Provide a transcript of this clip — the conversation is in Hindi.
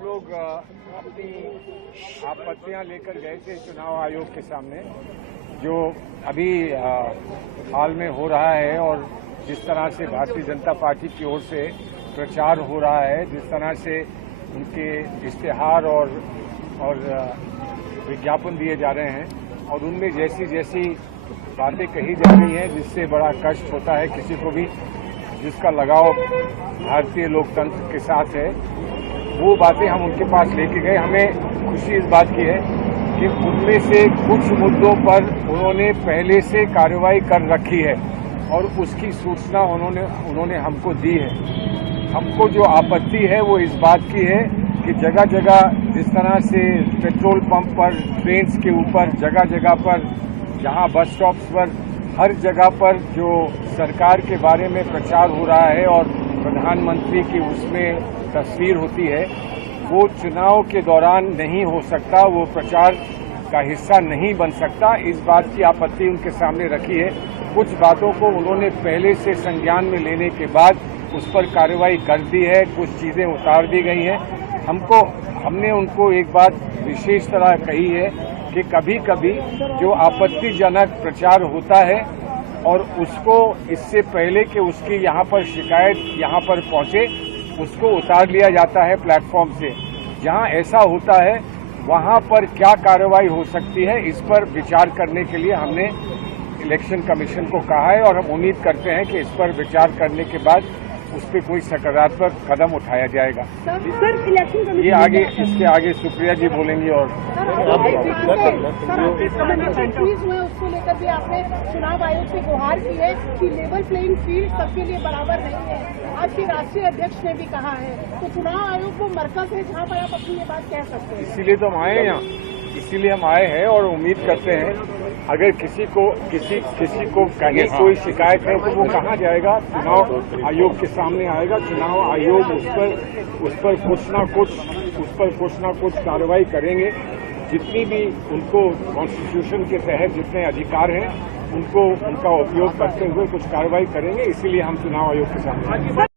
लोग अपनी आपत्तियां लेकर गए थे चुनाव आयोग के सामने, जो अभी हाल में हो रहा है और जिस तरह से भारतीय जनता पार्टी की ओर से प्रचार हो रहा है, जिस तरह से उनके इश्तेहार और विज्ञापन दिए जा रहे हैं और उनमें जैसी जैसी बातें कही जा रही हैं जिससे बड़ा कष्ट होता है किसी को भी जिसका लगाव भारतीय लोकतंत्र के साथ है, वो बातें हम उनके पास लेके गए। हमें खुशी इस बात की है कि उनमें से कुछ मुद्दों पर उन्होंने पहले से कार्रवाई कर रखी है और उसकी सूचना उन्होंने हमको दी है। हमको जो आपत्ति है वो इस बात की है कि जगह जगह जिस तरह से पेट्रोल पंप पर, ट्रेन्स के ऊपर, जगह जगह पर, जहां बस स्टॉप्स पर, हर जगह पर जो सरकार के बारे में प्रचार हो रहा है और प्रधानमंत्री की उसमें तस्वीर होती है, वो चुनाव के दौरान नहीं हो सकता, वो प्रचार का हिस्सा नहीं बन सकता। इस बात की आपत्ति उनके सामने रखी है। कुछ बातों को उन्होंने पहले से संज्ञान में लेने के बाद उस पर कार्रवाई कर दी है, कुछ चीजें उतार दी गई हैं। हमने उनको एक बात विशेष तरह कही है कि कभी कभी जो आपत्तिजनक प्रचार होता है और उसको इससे पहले कि उसकी यहाँ पर शिकायत यहाँ पर पहुंचे, उसको उतार लिया जाता है प्लेटफॉर्म से। जहाँ ऐसा होता है वहाँ पर क्या कार्रवाई हो सकती है, इस पर विचार करने के लिए हमने इलेक्शन कमीशन को कहा है और हम उम्मीद करते हैं कि इस पर विचार करने के बाद उस पर कोई सकारात्मक कदम उठाया जाएगा। सर, इलेक्शन कमीशन ये आगे इसके आगे सुप्रिया जी बोलेंगी। और उसको लेकर भी आपने चुनाव आयोग से गुहार की है कि लेवल प्लेइंग फील्ड सबके लिए बराबर नहीं है। आज के राष्ट्रीय अध्यक्ष ने भी कहा है, तो चुनाव आयोग को मरकज है जहाँ पर आप अपनी ये बात कह सकते हैं। इसीलिए तो हम आए हैं यहाँ, इसीलिए हम आए हैं और उम्मीद करते हैं अगर किसी को कहीं कोई शिकायत है तो वो कहाँ जाएगा, चुनाव आयोग के सामने आएगा। चुनाव आयोग उस पर कुछ ना कुछ कार्रवाई करेंगे। जितनी भी उनको कॉन्स्टिट्यूशन के तहत जितने अधिकार हैं उनका उपयोग करते हुए कुछ कार्रवाई करेंगे। इसीलिए हम चुनाव आयोग के सामने